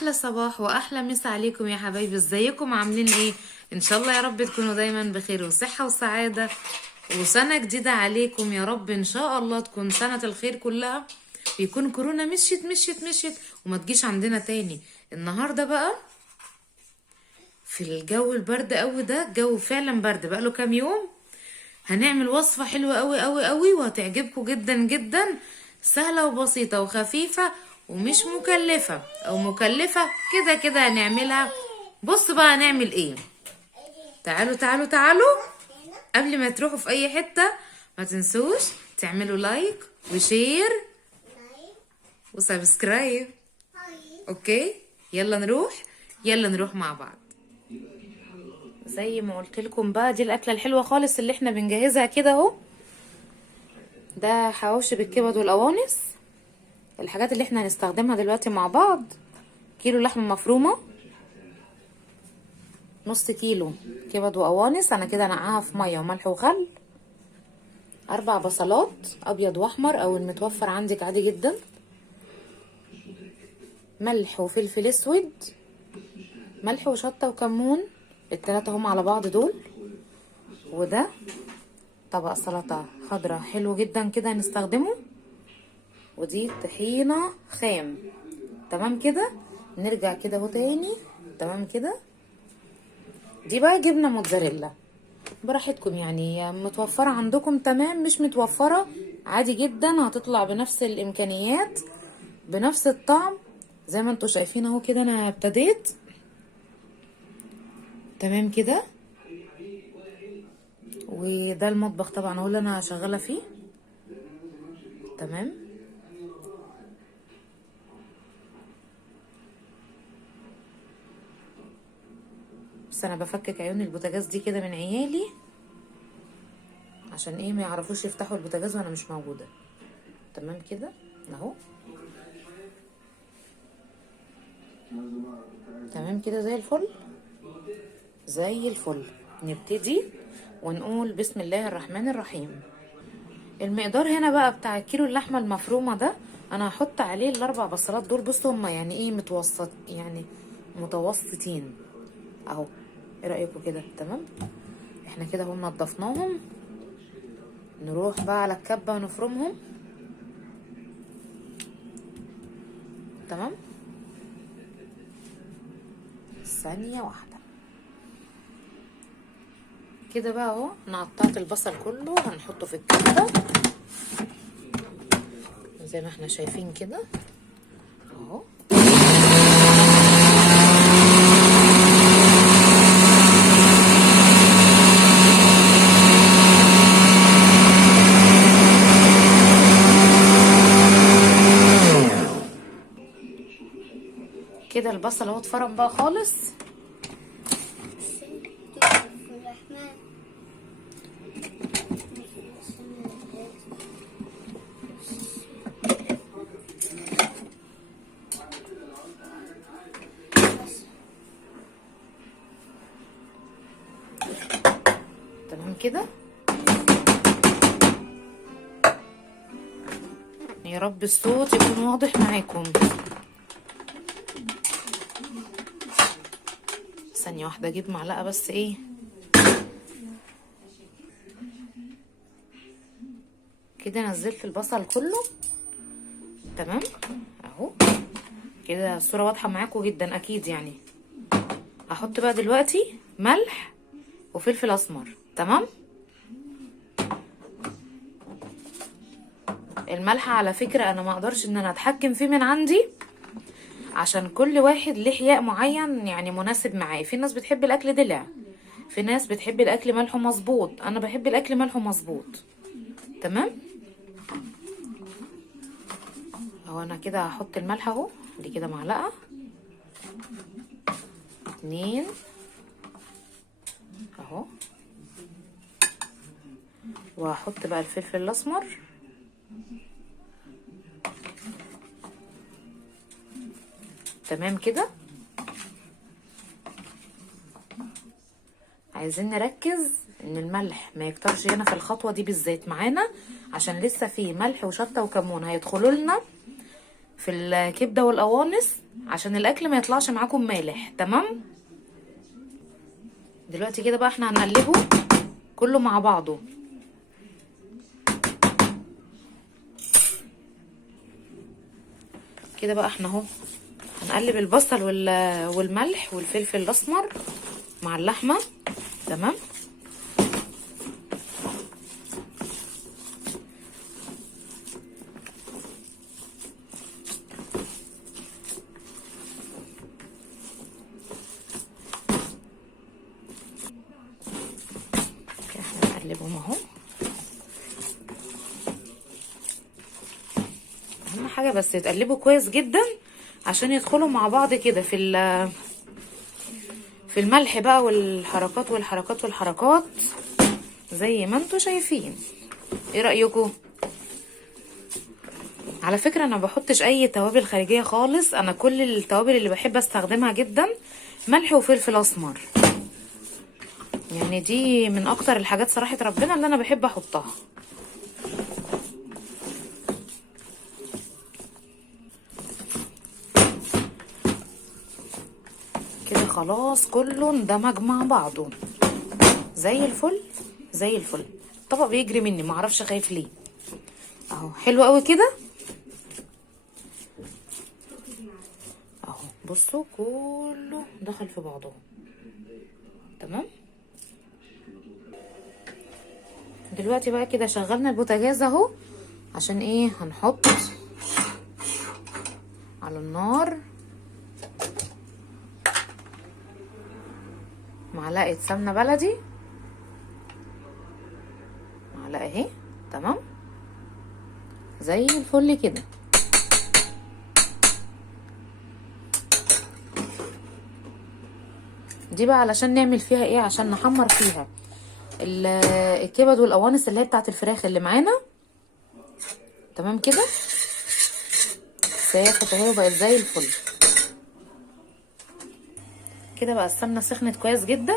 احلى صباح واحلى مسا عليكم يا حبايبي. ازيكم عاملين ايه؟ ان شاء الله يا رب تكونوا دايما بخير وصحة وسعادة، وسنة جديدة عليكم يا رب. ان شاء الله تكون سنة الخير كلها، يكون كورونا مشيت مشيت مشيت وما تجيش عندنا تاني. النهاردة بقى في الجو البرد قوي ده، الجو فعلا برد بقاله كام يوم، هنعمل وصفة حلوة قوي قوي قوي وهتعجبكم جدا جدا. سهلة وبسيطة وخفيفة ومش مكلفة او مكلفة، كده كده هنعملها. بص بقى هنعمل ايه. تعالوا تعالوا تعالوا، قبل ما تروحوا في اي حتة ما تنسوش تعملوا لايك وشير وسبسكرايب. اوكي يلا نروح، يلا نروح مع بعض. زي ما قلت لكم بقى، دي الاكله الحلوه خالص اللي احنا بنجهزها كده اهو. ده حواوشي بالكبد والقوانص، الحاجات اللي احنا هنستخدمها دلوقتي مع بعض. كيلو لحمه مفرومه، نص كيلو كبد وقوانص انا كده نقعها في ميه وملح وخل، 4 بصلات ابيض واحمر او المتوفر عندك عادي جدا، ملح وفلفل اسود، ملح وشطه وكمون، التلاتة هم على بعض دول. وده طبق سلطة خضراء حلو جدا كده هنستخدمه، ودي طحينة خام. تمام كده، نرجع كده اهو تاني. تمام كده، دي بقى جبنة موتزاريلا براحتكم، يعني متوفرة عندكم تمام، مش متوفرة عادي جدا هتطلع بنفس الامكانيات بنفس الطعم. زي ما انتوا شايفين اهو كده انا ابتديت. تمام كده، وده المطبخ طبعا هو اللي انا شغاله فيه. تمام، بس انا بفكك عيون البوتاجاز دي كده من عيالي عشان ايه ما يعرفوش يفتحوا البوتاجاز وانا مش موجوده. تمام كده اهو، تمام كده زي الفل زي الفل. نبتدي ونقول بسم الله الرحمن الرحيم. المقدار هنا بقى بتاع كيلو اللحمه المفرومه ده، انا هحط عليه ال4 بصلات دول. بصوا هما يعني ايه متوسط، يعني متوسطين اهو. ايه رايكم كده؟ تمام، احنا كده هم نضفناهم، نروح بقى على الكبه ونفرمهم. تمام، ثانيه واحده كده بقى اهو. انا قطعت البصل كله هنحطه في الكبه زي ما احنا شايفين كده اهو. كده البصل اهو اتفرم بقى خالص. تمام كده، يا رب الصوت يكون واضح معاكم. ثانية واحدة اجيب معلقة بس ايه. كده نزلت البصل كله. تمام اهو كده الصورة واضحة معاكم جدا اكيد يعني. هحط بقى دلوقتي ملح وفلفل اسمر. تمام، الملح على فكرة انا ما اقدرش ان انا اتحكم فيه من عندي، عشان كل واحد ليه حياء معين يعني مناسب معاه. في ناس بتحب الاكل دلع، في ناس بتحب الاكل ملحه مظبوط، انا بحب الاكل ملحه مظبوط. تمام اهو، انا كده هحط الملح اهو، دي كده معلقة 2 اهو، وهحط بقى الفلفل الاسمر. تمام كده، عايزين نركز ان الملح ما يكترش هنا في الخطوة دي بالذات معانا، عشان لسه في ملح وشطة وكمون هيدخلوا لنا في الكبده والقوانص عشان الاكل ما يطلعش معاكم مالح. تمام. دلوقتي كده بقى احنا هنقلبه كله مع بعضه كده. بقى احنا اهو هنقلب البصل والملح والفلفل الاسمر مع اللحمه. تمام. احنا نقلبهم اهو. اهم حاجه بس يتقلبوا كويس جدا عشان يدخلوا مع بعض كده في الملح بقى، والحركات والحركات والحركات زي ما انتوا شايفين. ايه رأيكم؟ على فكرة انا بحطش اي توابل خارجية خالص، انا كل التوابل اللي بحب استخدمها جدا ملح وفلفل اسمر، يعني دي من اكتر الحاجات صراحة ربنا اللي انا بحب احطها. كده خلاص كله اندمج مع بعضه زي الفل زي الفل. الطبق بيجري مني معرفش خايف ليه. اهو حلو قوي كده اهو. بصوا كله دخل في بعضه. تمام. دلوقتي بقى كده شغلنا البوتاجاز اهو، عشان ايه هنحط على النار معلقه سمنه بلدي، معلقه اهي. تمام زي الفل كده. دي بقى علشان نعمل فيها ايه، عشان نحمر فيها الكبد والقوانص اللي هي بتاعت الفراخ اللي معانا. تمام كده. سيحت اهي وبقت زي الفل كده. بقى السمنه سخنت كويس جدا.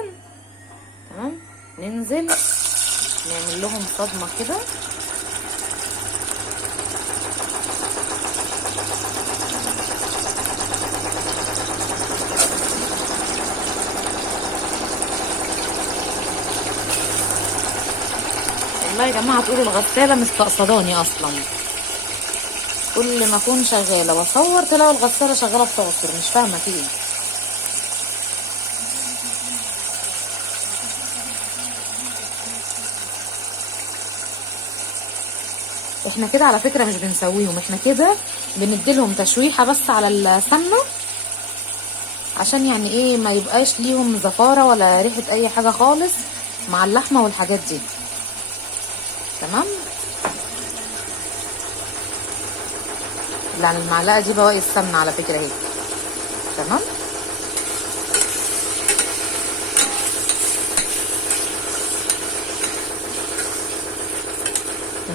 تمام. ننزل نعمل لهم صدمه كده. والله يا جماعه تقولوا الغساله مستقصداني اصلا، كل ما اكون شغاله بصور تلاقوا الغساله شغاله بتعصر، مش فاهمه في ايه. احنا كده على فكره مش بنسويهم، احنا كده بنديلهم تشويحه بس على السمنه، عشان يعني ايه ما يبقاش ليهم زفاره ولا ريحه اي حاجه خالص مع اللحمه والحاجات دي. تمام. يعني المعلقه دي بواقي السمنه على فكره اهي. تمام.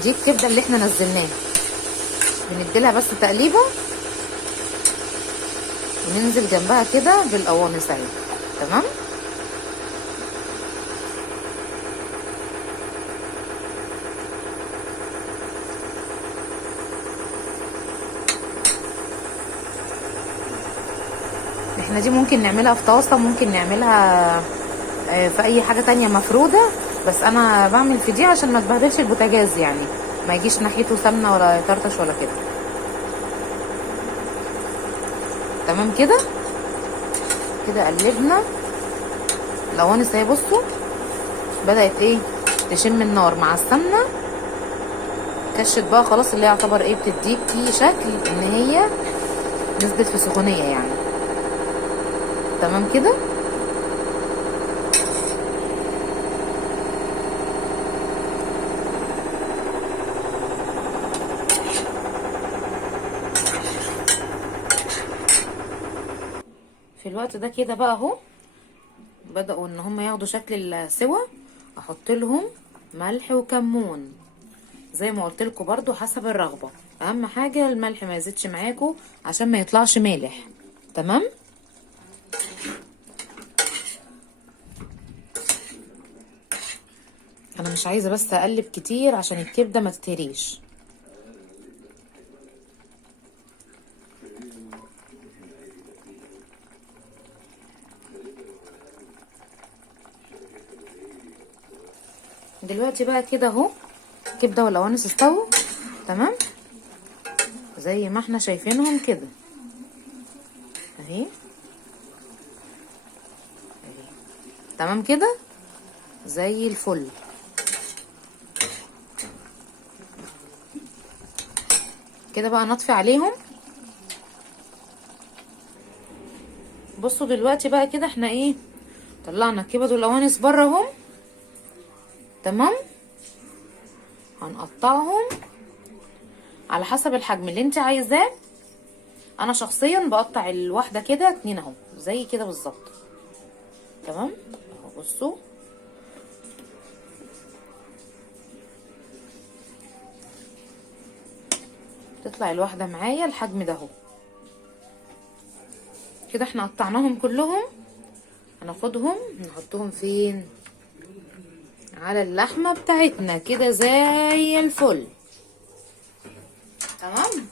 دي الكبده اللي احنا نزلناها، بنديلها بس تقليبه وننزل جنبها كده بالقوانص اهي. تمام. احنا دي ممكن نعملها في طاسه، ممكن نعملها في اي حاجه تانية مفروده، بس انا بعمل في دي عشان ما تبهدلش البوتاجاز، يعني ما يجيش ناحيته سمنه ولا يطرطش ولا كده. تمام كده. كده قلبنا القوانص اهي. بصوا بدات ايه تشم النار مع السمنه، كشت بقى خلاص، اللي يعتبر ايه بتديكي شكل ان هي نزلت في سخونيه يعني. تمام كده. في الوقت ده كده بقى اهو بدأوا ان هم ياخدوا شكل السوا، احط لهم ملح وكمون زي ما قلت لكم برضو حسب الرغبة. اهم حاجة الملح ما يزيدش معاكم عشان ما يطلعش مالح. تمام. انا مش عايزة بس اقلب كتير عشان الكبدة ما تتهريش. دلوقتي بقى كده اهو الكبده والقوانص استووا تمام زي ما احنا شايفينهم كده اهي تمام كده زي الفل. كده بقى نطفي عليهم. بصوا دلوقتي بقى كده احنا ايه طلعنا الكبد والقوانص بره اهم تمام. هنقطعهم على حسب الحجم اللي انت عايزاه. انا شخصيا بقطع الواحده كده 2 اهو زي كده بالظبط تمام اهو. بصوا تطلع الواحده معايا الحجم ده اهو كده. احنا قطعناهم كلهم. هناخدهم نحطهم فين؟ على اللحمه بتاعتنا كده زي الفل تمام.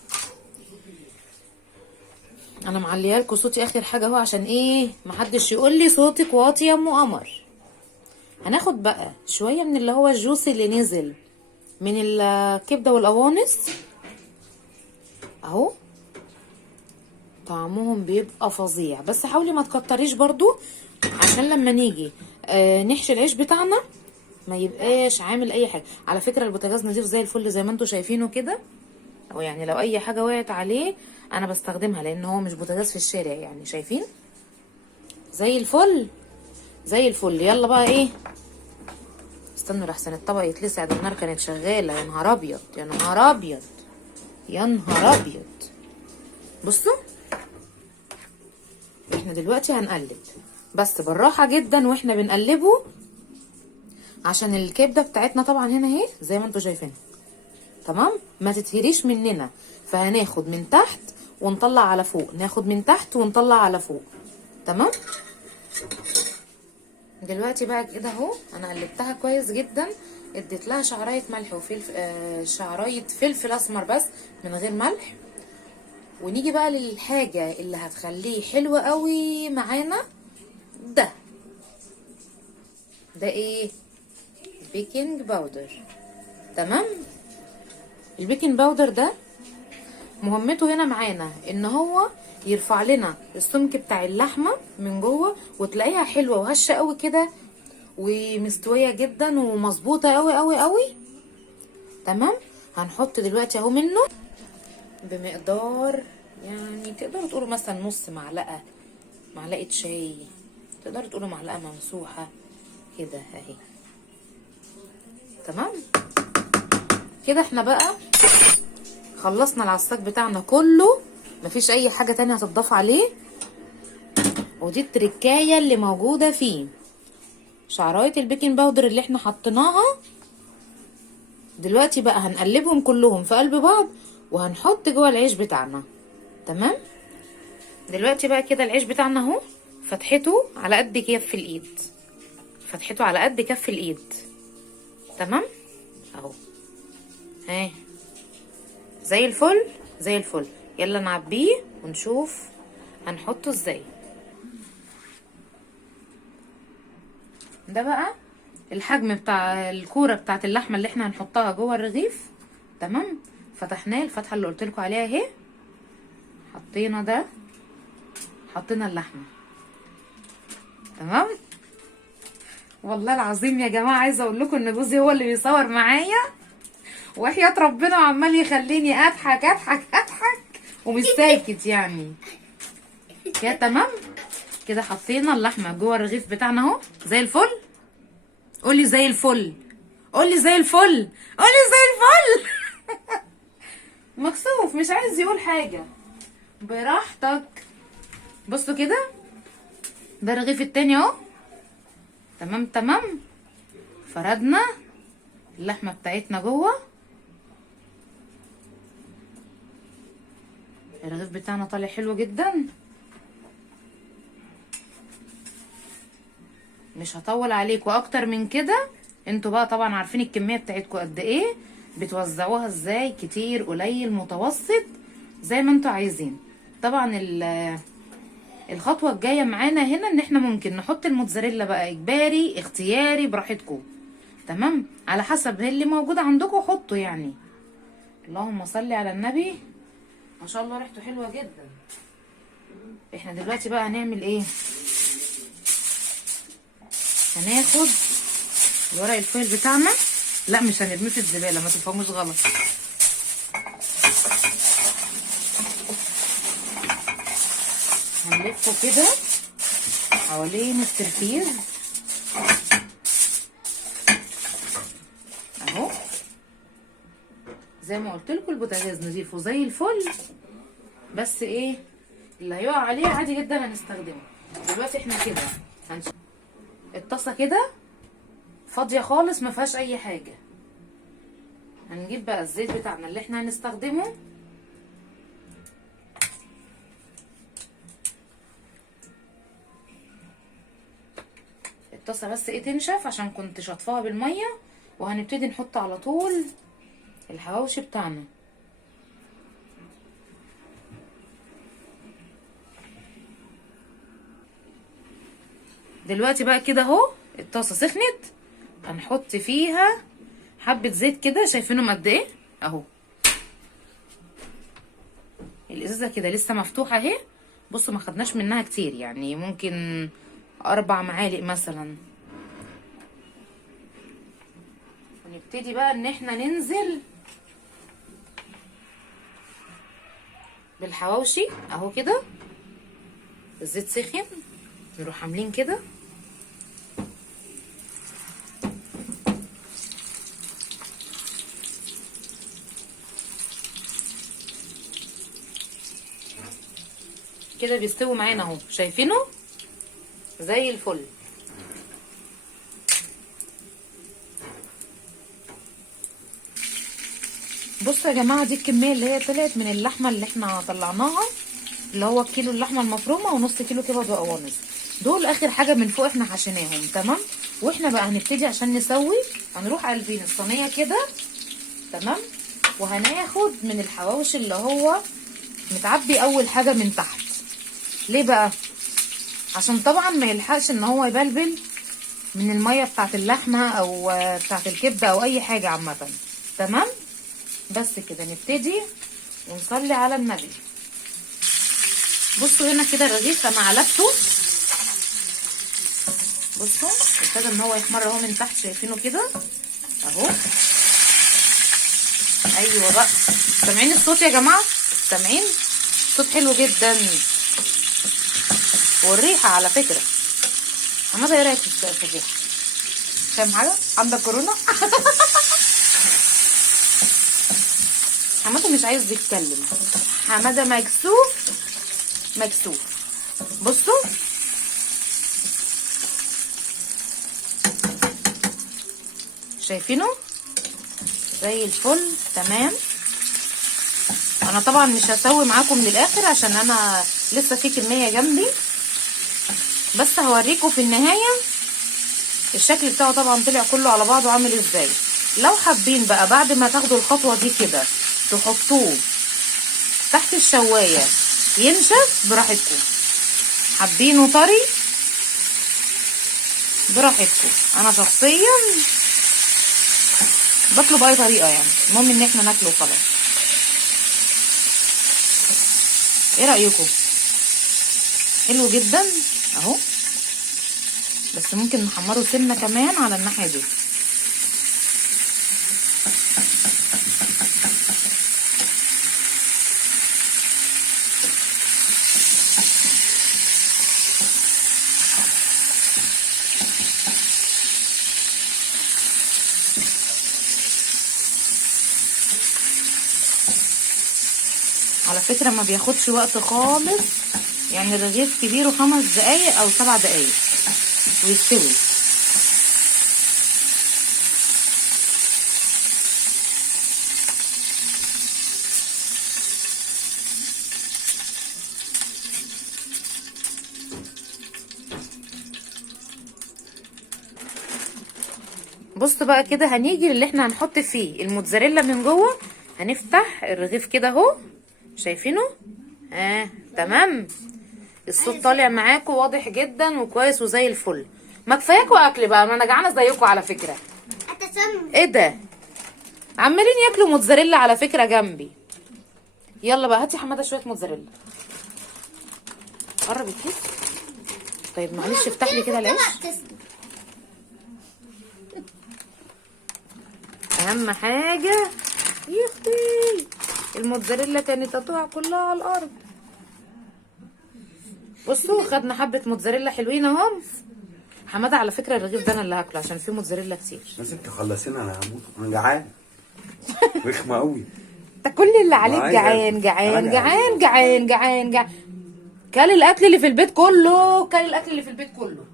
انا معليه لكم صوتي اخر حاجه اهو عشان ايه محدش يقول لي صوتك واطي يا ام قمر. هناخد بقى شويه من اللي هو الجوس اللي نزل من الكبده والقوانص اهو. طعمهم بيبقى فظيع بس حاولي ما تكتريش برضو عشان لما نيجي نحشي العيش بتاعنا ما يبقاش عامل اي حاجه. على فكره البوتاجاز نضيف زي الفل زي ما انتوا شايفينه كده، او يعني لو اي حاجه وقعت عليه انا بستخدمها لان هو مش بوتاجاز في الشارع يعني. شايفين زي الفل زي الفل. يلا بقى ايه استنوا لحسن الطبق يتلسع، ده النار كانت شغاله. يا نهار ابيض يا نهار ابيض يا نهار ابيض. بصوا احنا دلوقتي هنقلب بس بالراحه جدا واحنا بنقلبه عشان الكبده بتاعتنا طبعا هنا اهي زي ما انتوا شايفين تمام. ما تتهريش مننا، فهناخد من تحت ونطلع على فوق، ناخد من تحت ونطلع على فوق تمام. دلوقتي بقى كده اهو انا قلبتها كويس جدا. اديت لها شعرايه ملح وفلفل شعرايه فلفل اسمر بس من غير ملح. ونيجي بقى للحاجه اللي هتخليه حلو قوي معانا. ده ايه؟ بيكنج باودر تمام. البيكنج باودر ده مهمته هنا معانا ان هو يرفع لنا السمك بتاع اللحمه من جوه وتلاقيها حلوه وهشه قوي كده ومستويه جدا ومظبوطه قوي قوي قوي تمام. هنحط دلوقتي اهو منه بمقدار يعني تقدروا تقولوا مثلا نص معلقه، معلقه شاي، تقدروا تقولوا معلقه ممسوحه كده اهي تمام. كده احنا بقى خلصنا العصاك بتاعنا كله، مفيش اي حاجه تانية هتضاف عليه. ودي التركايه اللي موجوده فيه، شعرايه البيكنج باودر اللي احنا حطيناها. دلوقتي بقى هنقلبهم كلهم في قلب بعض وهنحط جوه العيش بتاعنا تمام. دلوقتي بقى كده العيش بتاعنا اهو فتحته على قد كف الايد، فتحته على قد كف الايد تمام اهو ها زي الفل زي الفل. يلا نعبيه ونشوف هنحطه ازاي. ده بقى الحجم بتاع الكوره بتاعت اللحمه اللي احنا هنحطها جوه الرغيف تمام. فتحناه الفتحه اللي قلت لكم عليها اهي، حطينا ده، حطينا اللحمه تمام. والله العظيم يا جماعه عايزه اقول لكم ان جوزي هو اللي بيصور معايا وحياة ربنا وعمال يخليني اضحك اضحك اضحك ومش ساكت يعني كده تمام. كده حطينا اللحمه جوه الرغيف بتاعنا اهو زي الفل. قولي زي الفل، قولي زي الفل، قولي زي الفل. مكسوف مش عايز يقول حاجه، براحتك. بصوا كده ده الرغيف التاني اهو تمام تمام. فردنا اللحمه بتاعتنا جوه الرغيف بتاعنا، طالع حلو جدا. مش هطول عليكم اكتر من كده، انتوا بقى طبعا عارفين الكميه بتاعتكم قد ايه، بتوزعوها ازاي، كتير قليل متوسط زي ما انتوا عايزين. طبعا الخطوه الجايه معانا هنا ان احنا ممكن نحط الموتزاريلا بقى اجباري اختياري براحتكم، تمام، على حسب اللي موجود عندكم حطوا يعني. اللهم صل على النبي، ما شاء الله ريحته حلوه جدا. احنا دلوقتي بقى هنعمل ايه؟ هناخد الورق الفويل بتاعنا، لا مش هنرميه في الزباله، ما تفهموش غلط. هنلفه كده حوالين التركيز اهو، زي ما قلت لكم البوتاجاز نضيفه زي الفل، بس ايه اللي هيقع عليه عادي جدا هنستخدمه. دلوقتي احنا كده الطاسه كده فاضيه خالص ما فيهاش اي حاجه. هنجيب بقى الزيت بتاعنا اللي احنا هنستخدمه، الطاسه بس ايه تنشف عشان كنت شطفاها بالميه، وهنبتدي نحط على طول الحواوشي بتاعنا. دلوقتي بقى كده اهو الطاسه سخنت، هنحط فيها حبه زيت كده، شايفينهم قد ايه اهو. الازازه كده لسه مفتوحه اهي، بصوا ما خدناش منها كتير يعني، ممكن 4 معالق مثلا. ونبتدي بقى ان احنا ننزل بالحواوشي اهو كده. الزيت سخن، نروح عاملين كده كده، بيستوي معانا اهو، شايفينه زي الفل. بصوا يا جماعه، دي الكميه اللي هي طلعت من اللحمه اللي احنا طلعناها، اللي هو كيلو اللحمه المفرومه ونص كيلو كبد وقوانص. دول اخر حاجه من فوق احنا حشيناهم تمام. واحنا بقى هنبتدي عشان نسوي، هنروح قلبين الصينيه كده تمام، وهناخد من الحواوشي اللي هو متعبي اول حاجه من تحت. ليه بقى؟ عشان طبعا ما يلحقش ان هو يبلبل من الميه بتاعت اللحمه او بتاعت الكبده او اي حاجه عامه تمام. بس كده نبتدي ونصلي على النبي. بصوا هنا كده الرغيف انا علبته، بصوا ابتدى ان هو يحمر اهو من تحت، شايفينه كده اهو. ايوه بقى، سامعين الصوت يا جماعه؟ سامعين صوت حلو جدا، والريحه على فكره. حماده ايه رايك في الريحه؟ فاهم حاجه؟ عندك كورونا؟ حماده مش عايز يتكلم، حماده مكسوف مكسوف. بصوا شايفينه زي الفل تمام. انا طبعا مش هسوي معاكم للاخر عشان انا لسه في كميه جنبي، بس هوريكم في النهايه الشكل بتاعه طبعا طلع كله على بعضه عامل ازاي. لو حابين بقى بعد ما تاخدوا الخطوه دي كده تحطوه تحت الشوايه ينشف براحتكم، حابينه طري براحتكم. انا شخصيا باكله باي طريقه يعني، المهم ان احنا ناكله خلاص. ايه رايكم؟ حلو جدا اهو، بس ممكن نحمره سنه كمان على الناحيه دي. على فكرة ما بياخدش وقت خالص يعني، الرغيف كبيره 5 دقايق او 7 دقايق ويستوي. بصوا بقى كده، هنيجي اللي احنا هنحط فيه الموتزاريلا من جوه. هنفتح الرغيف كده اهو، شايفينه؟ تمام. الصوت طالع معاكم واضح جدا وكويس وزي الفل. ما كفاياكوا اكل بقى، ما انا جعانه زيكم على فكره. ايه ده؟ عمالين ياكلوا موتزاريلا على فكره جنبي. يلا بقى هاتي حماده شويه موتزاريلا. قرب الكيس. طيب معلش افتح لي كده العيش. اهم حاجه يا اختي الموتزاريلا كانت هتقع كلها على الارض. بصوا خدنا حبه موتزاريلا حلوين اهم. حماده على فكره الرغيف ده انا اللي هاكله عشان فيه موتزاريلا كتير. لازم تخلصينا، انا هموت، انا جعان. رخمه قوي. انت كل اللي عليك جعان جعان جعان جعان جعان جعان. كل الاكل اللي في البيت كله، كل الاكل اللي في البيت كله.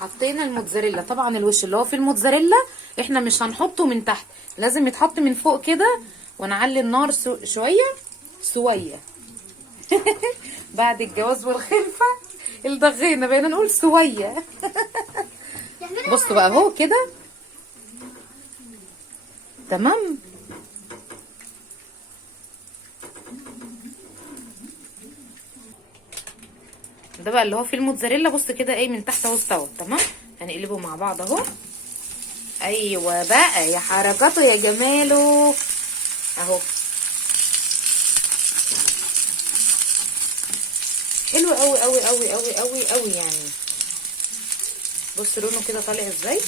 حطينا الموتزاريلا، طبعا الوش اللي هو فيه الموتزاريلا احنا مش هنحطه من تحت، لازم يتحط من فوق كده ونعلي النار شويه بعد الجواز والخلفه الضغينا بقينا نقول سويه بصوا بقى اهو كده تمام. ده بقى اللي هو فيه الموتزاريلا. بص كده ايه من تحت اهو استوى تمام. هنقلبه مع بعض اهو. ايوه بقى يا حركاته يا جماله اهو. حلو قوي قوي قوي قوي قوي قوي يعني. بص لونه كده طالع ازاي.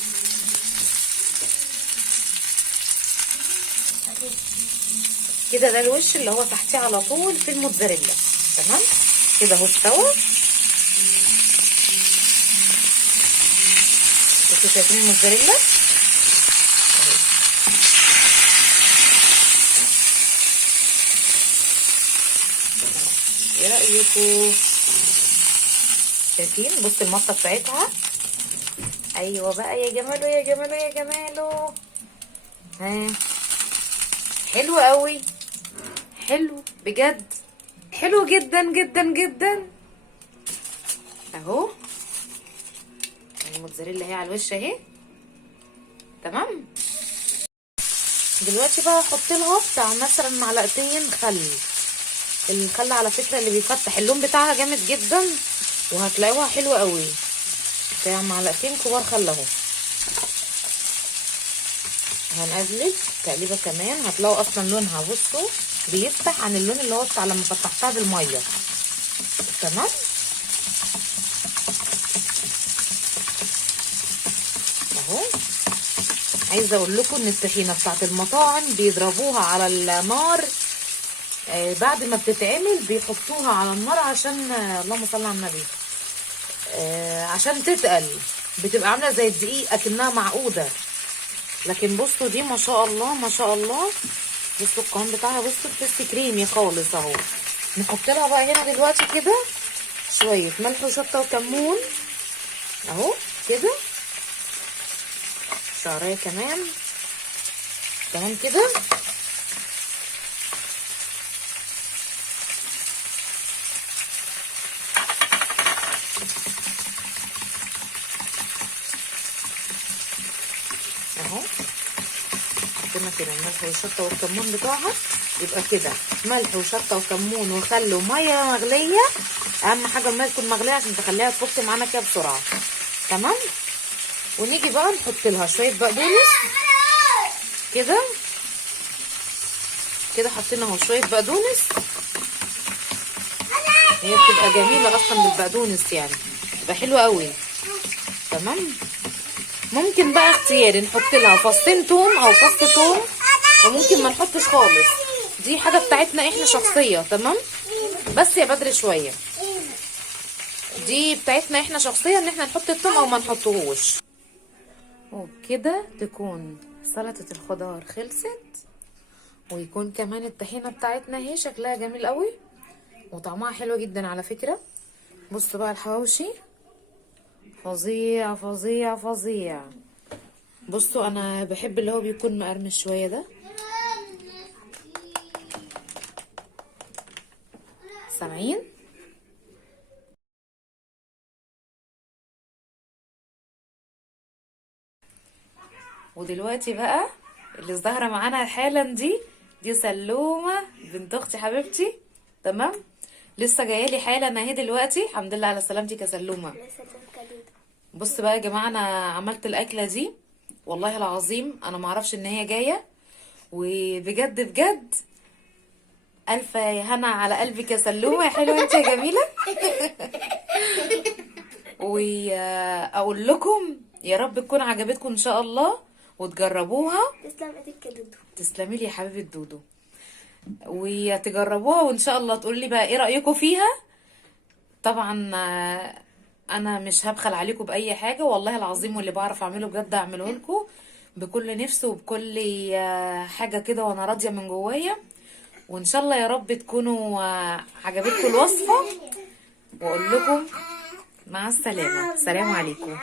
كده ده الوش اللي هو تحتيه على طول في الموتزاريلا تمام. كده اهو استوى. بصوا شايفين الموتزاريلا ايه رايكم؟ شايفين بص المصه بتاعتها. ايوه بقى يا جماله يا جماله يا جماله. ها حلو قوي، حلو بجد، حلو جدا جدا جدا اهو. الموتزاريلا اهي على الوش اهي تمام. دلوقتي بقى هحط لها بتاع مثلا معلقتين خل. الخل على فكره اللي بيفتح اللون بتاعها جامد جدا وهتلاقوها حلوه قوي. بتاع معلقتين كبار خل اهو. هنقلب تقليبه كمان هتلاقوا اصلا لونها بصوا بيفتح عن اللون اللي هو بتاع لما فتحتها بالميه تمام. اهو عايزه اقول لكم ان الطحينه بتاعت المطاعم بيضربوها على النار بعد ما بتتعمل بيحطوها على النار عشان اللهم صل على النبي عشان تتقل. بتبقى عامله زي الدقيق اكنها معقوده. لكن بصوا دي ما شاء الله ما شاء الله. بصوا القوام بتاعها بصوا تحسي كريمي خالص اهو. نحط لها بقى هنا دلوقتي كده شويه ملح وشطه وكمون اهو كده. شعريه كمان تمام كده. اهو حطينا كده الملح والشطه والكمون بتوعها. يبقى كده ملح وشطه وكمون وخل وميه مغليه. اهم حاجه الميه تكون مغليه عشان تخليها تفك معانا كده بسرعه تمام. ونيجي بقى نحط لها شويه بقدونس كده كده. حطينا اهو شويه بقدونس. هي بتبقى جميله اصلا بالبقدونس يعني بتبقى حلوه قوي تمام. ممكن بقى اختياري نحط لها فصين توم او فص توم وممكن ما نحطش خالص. دي حاجه بتاعتنا احنا شخصيه تمام. بس يا بدري شويه دي بتاعتنا احنا شخصيه ان احنا نحط التوم او ما نحطهوش. وبكده تكون سلطه الخضار خلصت ويكون كمان الطحينه بتاعتنا اهي شكلها جميل قوي وطعمها حلو جدا على فكره. بصوا بقى الحواوشي فظيع فظيع فظيع. بصوا انا بحب اللي هو بيكون مقرمش شويه ده. سامعين؟ ودلوقتي بقى اللي ظاهره معانا حالا دي سلومه بنت اختي حبيبتي تمام. لسه جايه لي حالا اهي دلوقتي. الحمد لله على سلامتك يا سلومه. بص بقى يا جماعه، انا عملت الاكله دي والله العظيم انا ما اعرفش ان هي جايه، وبجد بجد الف هنا على قلبك يا سلومه يا حلوه انت يا جميله. واقول لكم يا رب تكون عجبتكم ان شاء الله وتجربوها. تسلم ايدك يا دودو. تسلمي لي يا حبيبه دودو، وتجربوها وان شاء الله تقولي لي بقى ايه رايكم فيها. طبعا انا مش هبخل عليكم باي حاجه والله العظيم، واللي بعرف اعمله بجد اعمله لكم بكل نفس وبكل حاجه كده، وانا راضيه من جوايا. وان شاء الله يا رب تكونوا عجبتكم الوصفه، واقول لكم مع السلامه. سلام عليكم.